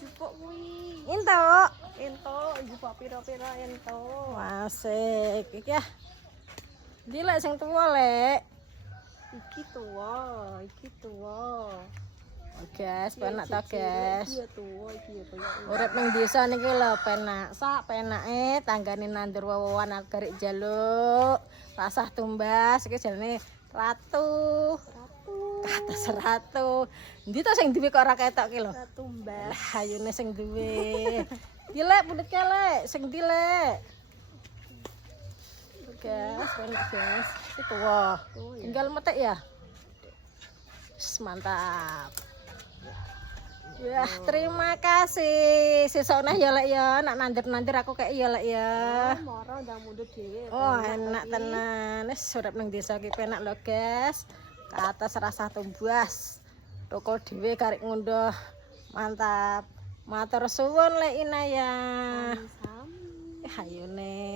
jupuk kuwi. Ento, Jupuk pira-pira ento. asik iki ya. Ndi lek sing tuwa lek. Iki tua. Guys, penak ta guys. Iki ya tua, iki ya koyo. Urip ning desa niki lho penak. Sak penake tanggane nandur wewoan agarik jaluk. Pasah tumbas iki jarene ratu. Atas ratu. Ndi to sing duwe kok ora ketok ki lho. Ratu mbak. Lah ayune sing duwe. Iki lek pundet lek sing ndi lek. Guys, penak guys. Iki tuwa. Tinggal metek ya. Mantap. Ya, terima kasih. Sesuk nah ya lek ya, nak nandir-nandir aku kayak ya lek ya. Moro ndang mundut dhewe. Oh, enak tenan. Wis urip ning desa iki penak lho, guys. Ke atas rasa tumbas. Toko dhewe karek ngunduh. Mantap. Matur suwun lek Inaya. Sami. Ayune.